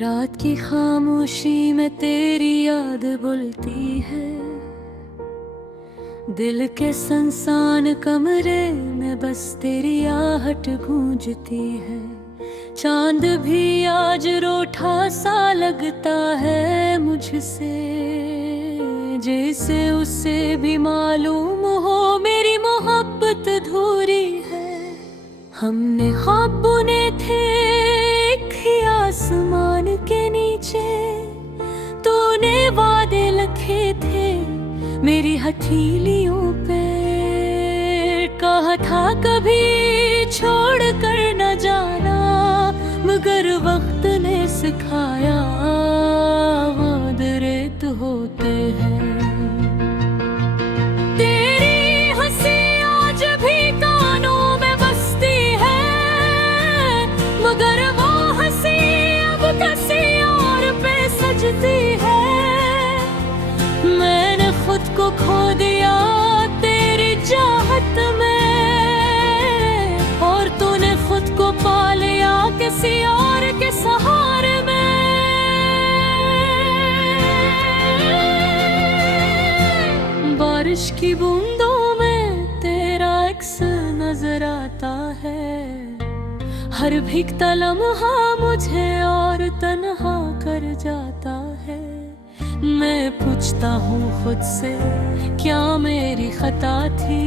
रात की खामोशी में तेरी याद बुलती है, दिल के सुनसान कमरे में बस तेरी आहट गूंजती है। चांद भी आज रूठा सा लगता है मुझसे, जैसे उसे भी मालूम हो मेरी मोहब्बत अधूरी है। हमने ख्वाब बुने थे एक ही आसमान के नीचे, तूने वादे लिखे थे मेरी हथेलियों पे। कहा था कभी छोड़ कर न जाना, मगर वक्त ने सिखाया वादे रेत होते हैं। तेरी हंसी आज भी कानों में बसती है, मगर वो हंसी अब किसी और पे सजती है। मैंने खुद को खो दिया तेरी चाहत में, और तूने खुद को पा लिया किसी और के सहारे में। बारिश की बूंदों में तेरा अक्स नजर आता है, हर भीगता लम्हा मुझे और तन्हा कर जाता है। मैं पूछता हूँ खुद से क्या मेरी खता थी,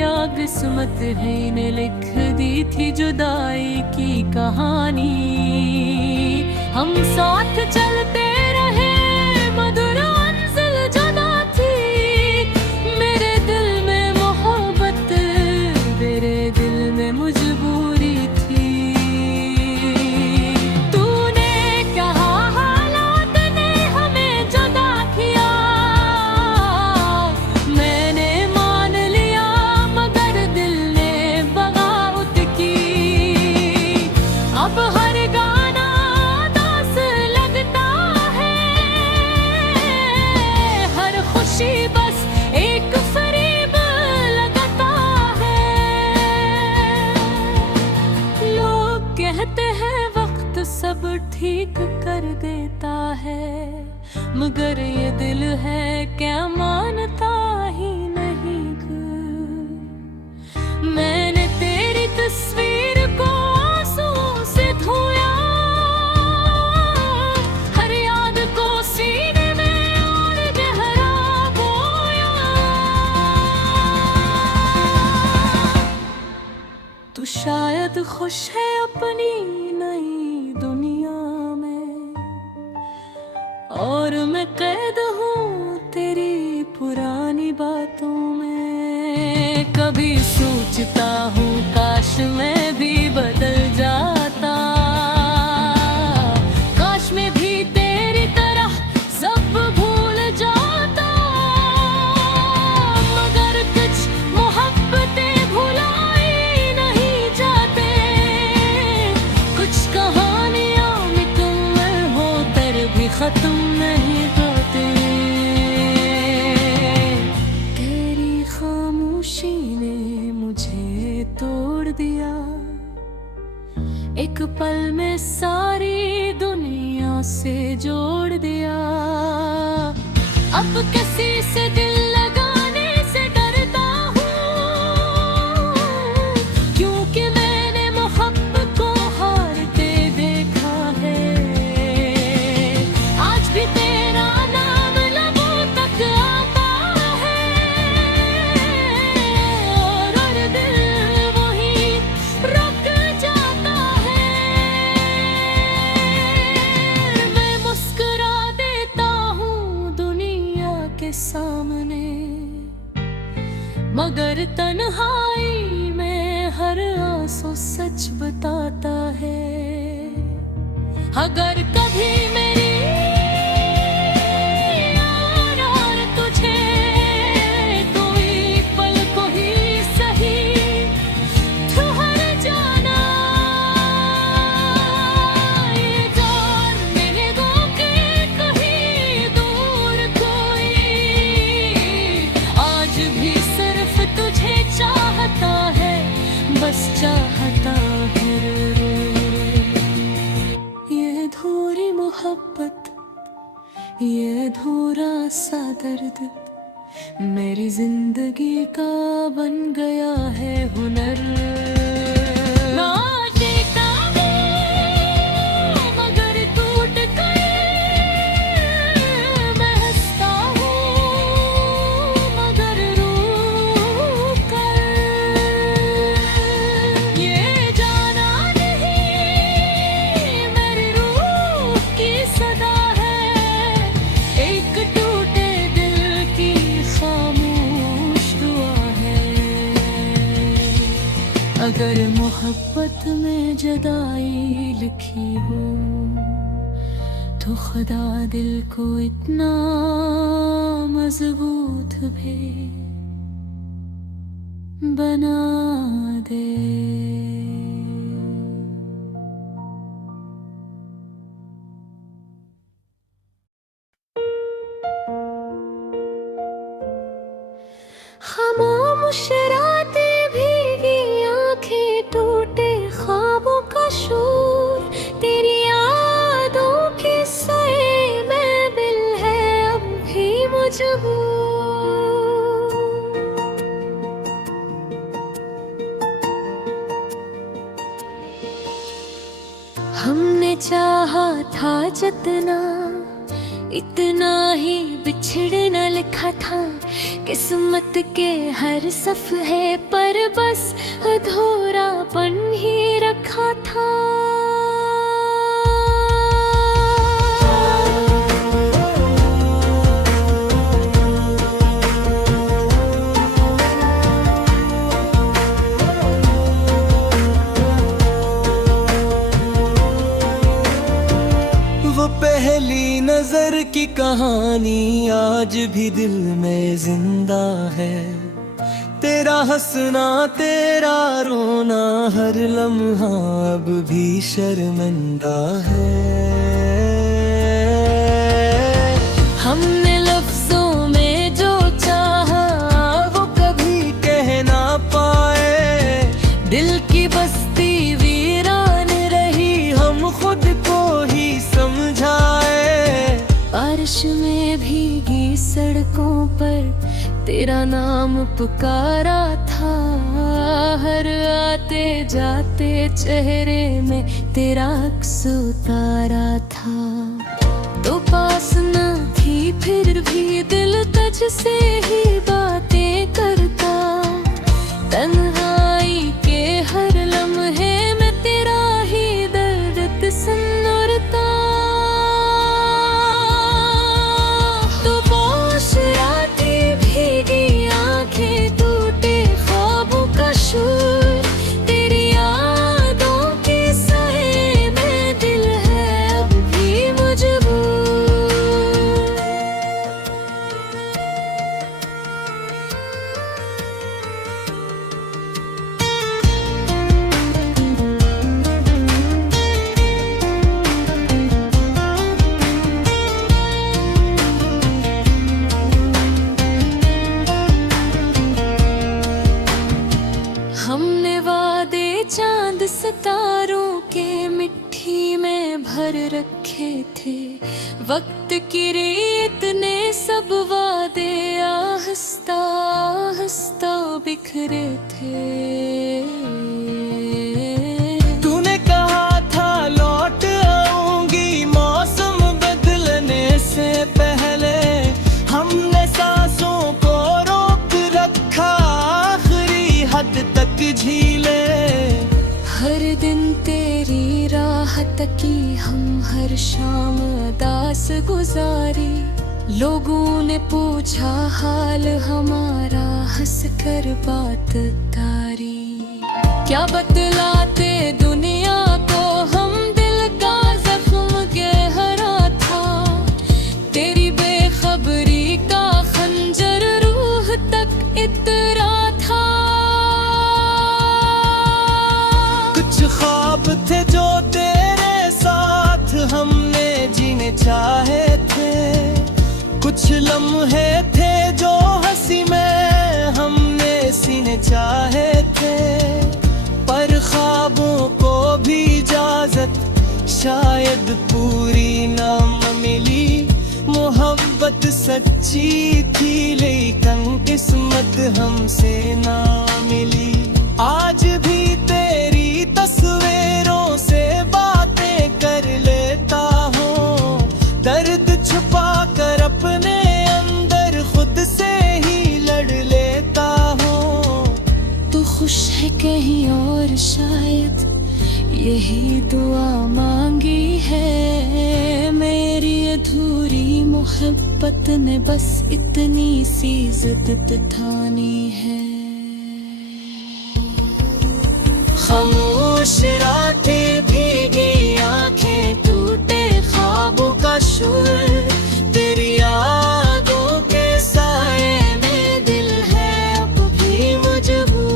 या किस्मत ही ने लिख दी थी जुदाई की कहानी। हम साथ चलते रहे मधुर मंजिल जुदा थी, मेरे दिल में मोहब्बत तेरे दिल में मजबूरी थी। तूने कहा हालात ने हमें जुदा किया, मैंने मान लिया मगर दिल ने बगावत की। अब हर गाना दास लगता है, हर खुशी बस एक फरेब लगता है। लोग कहते हैं वक्त सब ठीक कर देता है, मगर ये दिल है क्या मानता ही नहीं। मैंने तेरी तस्वीर को आंसुओं से धोया, हर याद को सीने में और गहरा बोया। तू शायद खुश है अपनी नई दुनिया में, और मैं कैद हूँ तेरी पुरानी बातों में। कभी सोचता हूँ काश मैं भी बदल जाता, काश मैं भी तेरी तरह सब भूल जाता। मगर कुछ मोहब्बतें भुलाई नहीं जाते, कुछ कहानियां मुकम्मल हो कर भी खत्म नहीं होते। तेरी खामोशी ने मुझे तोड़ दिया, एक पल में सारी दुनिया से जोड़ दिया। अब किसी से दिल लगाने से डरता हूँ, क्योंकि मैंने मोहब्बत को हारते देखा है। आज भी तेरा नाम लबों तक आता है, और दिल वहीं रुक जाता है। मैं मुस्कुरा देता हूँ दुनिया के सामने, मगर तन्हाई में हर आंसू सच बताता है। अगर कभी मेरी और तुझे कोई पल को ही सही ठहर जाना, ये जान मेरे दो के कहीं दूर कोई आज भी सिर्फ तुझे चाहता है, बस चाहता है। मोहब्बत, ये अधूरा सा दर्द मेरी जिंदगी का बन गया है हुनर। ना जीता हूँ मगर टूट गए, मैं हंसता हूँ मगर रो कर। ये जाना नहीं मेरी रूह की सदा है, एक टूटे दिल की खामोश दुआ है। अगर मोहब्बत में जुदाई लिखी हो तो खुदा दिल को इतना मजबूत भी बना दे। खामोश रातें भीगी आंखें टूटे ख्वाबों का शोर, तेरी यादों के साए में दिल है अब भी मजबूर। हमने चाहा था जितना, इतना ही बिछड़ना लिखा था किस्मत के हर सफ़े पर, बस अधूरापन ही रखा था। वो पहली नजर की कहानी आज भी दिल में जिंदा है, तेरा हंसना तेरा रोना हर लम्हा अब भी शर्मिंदा है। हमने लफ्जों में जो चाहा वो कभी कह ना पाए, दिल की बस्ती वीरान रही हम खुद को ही समझाए। बारिश में भीगी सड़कों पर तेरा नाम पुकारा था, हर आते जाते चेहरे में तेरा अक्स उतारा था। तो पास न थी फिर भी दिल तुझसे ही बातें करता, तन्हाई के हर लम्हे में तेरा ही दर्द सुनता। तो पोश रातें भीगी आंखें टूटे ख्वाबों का शोर, तेरी यादों के साए में दिल है अब भी मजबूर। हमने वादे चांद सितारों के मिट्टी में भर रखे थे, वक्त की रेत ने सब वादे आहिस्ता आहिस्ता बिखरे थे। तूने कहा था लौट आऊंगी मौसम बदलने से पहले, हमने सांसों को रोक रखा आखिरी हद तक झीले। हर दिन तेरी राह तकी हम हर शाम दास गुजारी, लोगों ने पूछा हाल हमारा हंस कर बात तारी। क्या बतलाते दुनिया को हम दिल का जख्म गहरा था, तेरी बेखबरी का खंजर रूह तक इतरा था। कुछ ख्वाब थे जो तेरे साथ हमने जीने चाहे थे, कुछ लम्हे थे जो हंसी में हमने सीने चाहे थे, पर ख्वाबों को भी इजाजत शायद पूरी ना मिली। मोहब्बत सच्ची थी लेकिन किस्मत हमसे ना मिली। आज भी तेरी तस्वीरों से बातें कर लेता हूँ, दर्द छुपा कर अपने अंदर खुद से ही लड़ लेता हूँ। तू खुश है कहीं और शायद यही दुआ मांगी है। मेरी अधूरी मोहब्बत ने बस इतनी सी जिद ठानी है। खामोश रातें भीगी आंखें टूटे ख्वाबों का शोर, तेरी यादों के साए में दिल है अब भी मजबूर।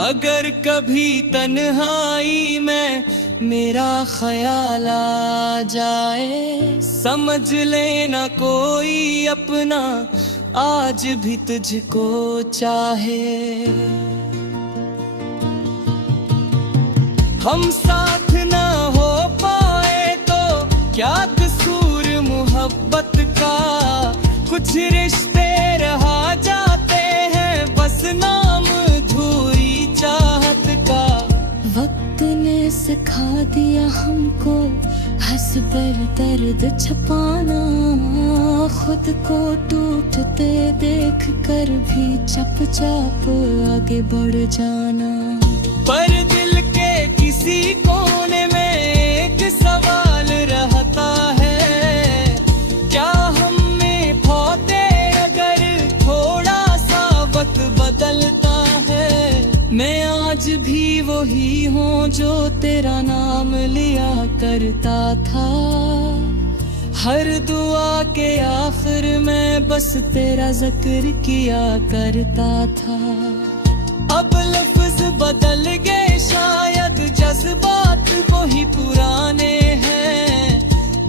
अगर कभी तन्हाई में मेरा ख्याल आ जाए, समझ लेना कोई अपना आज भी तुझको चाहे। हम साथ ना हो पाए तो क्या कसूर मोहब्बत का, कुछ रिश्ते रहा जाते हैं बस नाम अधूरी चाहत का। वक्त ने सिखा दिया हमको हंस कर दर्द छुपाना, खुद को टूटते देख कर भी चुपचाप आगे बढ़ जाना। पर दिल के किसी कोने में एक सवाल रहता है, क्या हम में होते अगर थोड़ा सा वक्त बदलता है। मैं आज भी वही हूँ जो तेरा नाम लिया करता था, हर दुआ के आखिर में बस तेरा जिक्र किया करता था। अब लफ्ज बदल गए शायद जज्बात वही पुराने हैं,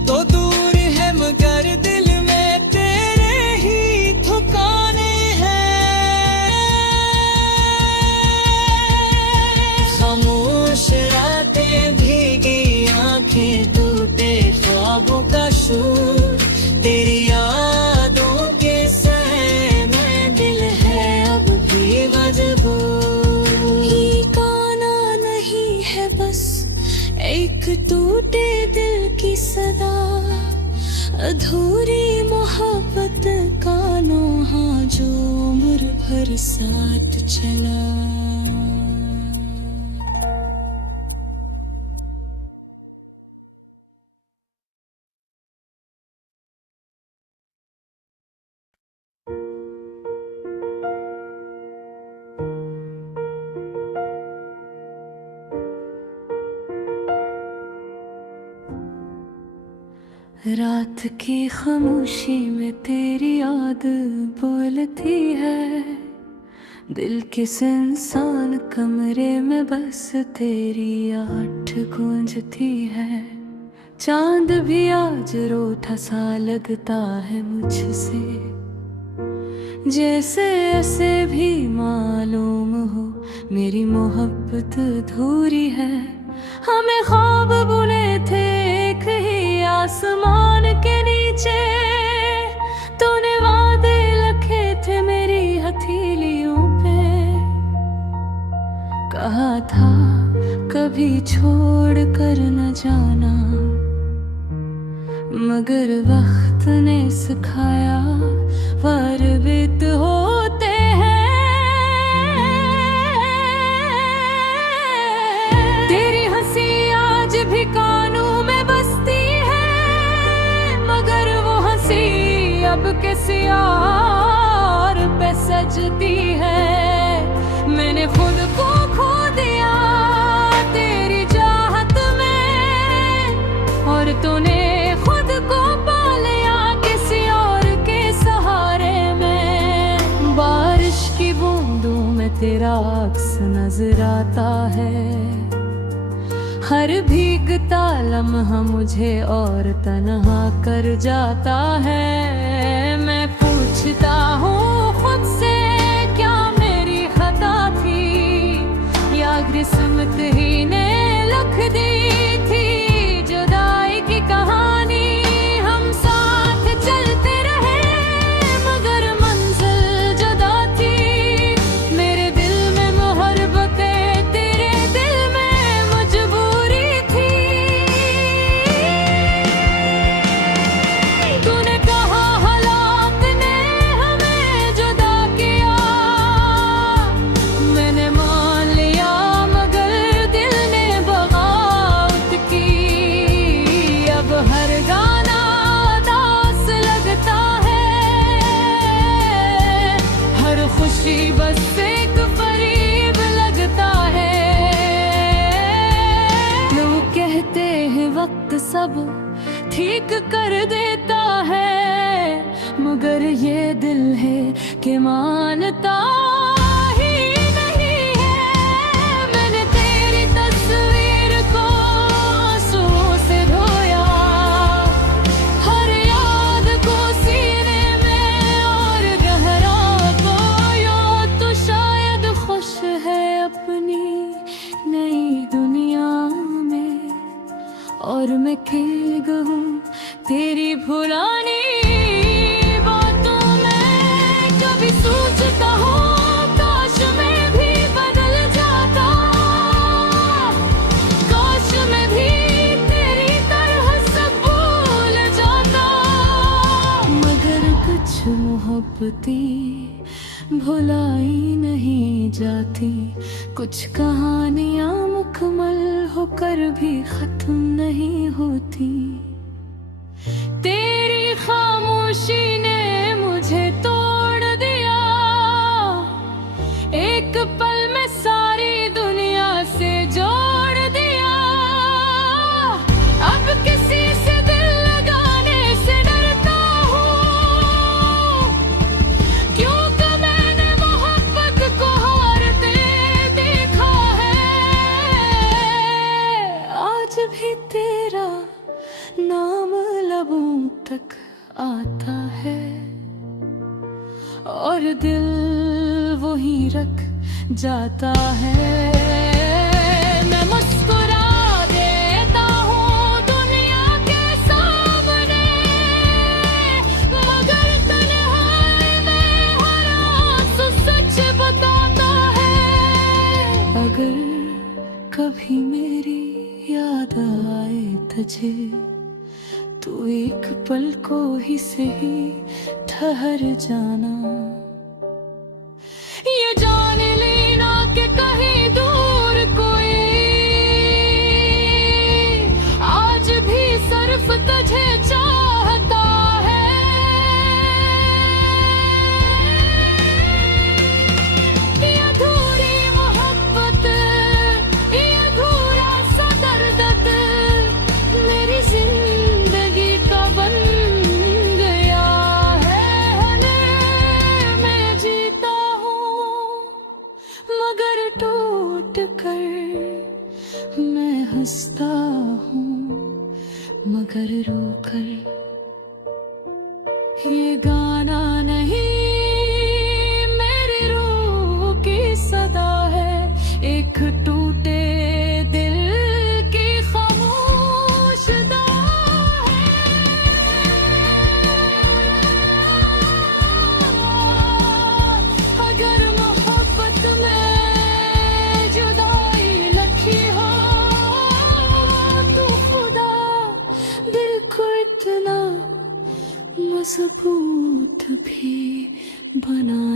तो दूर है मगर दिल में तेरे ही ठिकाने हैं। खामोश रातें भीगी आंखें टूटे ख्वाबों का शोर, तेरी यादों के साए में दिल है अब भी मजबूर। ठिकाना नहीं है बस एक टूटे दिल की सदा, अधूरी मोहब्बत का नोहा जो उम्र भर साथ चला। रात की खामोशी में तेरी याद बोलती है, दिल किस इंसान कमरे में बस तेरी आठ गूंजती है। चांद भी आज रूठा सा लगता है मुझसे, जैसे ऐसे भी मालूम हो मेरी मोहब्बत अधूरी है। हमें ख्वाब बुने थे एक ही आसमान के नीचे, तूने वादे लिखे थे मेरी हथेलियों पे। कहा था कभी छोड़ कर न जाना, मगर वक्त ने सिखाया वार बित होते हैं। तेरी हंसी आज भी कानों में बसती है, मगर वो हंसी अब किसी और पे सजती है। मैंने खुद को खो दिया तेरी चाहत में, और तूने खुद को पा लिया किसी और के सहारे में। बारिश की बूंदों में तेरा अक्स नजर आता है, हर भीगता लम्हा मुझे और तन्हा कर जाता है। मैं पूछता हूँ खुद से सब ठीक कर देता है, मगर ये दिल है कि मानता ही नहीं है। मैंने तेरी तस्वीर को आंसुओं से धोया, हर याद को सीने में और गहरा खोया। तो शायद खुश है अपनी नई दुनिया में, और मैं खिल गई तेरी पुरानी बातों में। कभी सोचता हूँ काश मैं भी बदल जाता, काश मैं भी तेरी तरह सब भूल जाता। मगर कुछ मोहब्बतें भुलाई नहीं जाती, कुछ कहानियाँ मुकम्मल होकर भी खत्म नहीं होती। तेरी खामोशी ने मुझे तोड़ दिया, एक पल में सारी दुनिया से जोड़ दिया। अब किसी से दिल लगाने से डरता हूँ, क्योंकि मैंने मोहब्बत को हारते देखा है। आज भी तेरा नाम लबों तक आता है, और दिल वही रख जाता है। मैं मुस्कुरा देता हूँ दुनिया के सामने, मगर तन्हाई में हर आंसू सच बताता है। अगर कभी मेरी याद आए तुझे, तू एक पल को ही सही ठहर जाना। ये जान लेना कि कहीं दूर कोई आज भी सिर्फ तुझे चाहता है। ये अधूरी मोहब्बत, ये अधूरा सा दर्द मेरी जिंदगी का बन गया है। मैं जीता हूँ मगर टूट कर, मैं हंसता हूँ मगर रोकर। ये गाना नहीं मेरी रूह की सदा है, एक टूटे दिल की खामोश दा है। अगर मोहब्बत में जुदाई लिखी हो, तो खुदा दिल को इतना मजबूत भी बना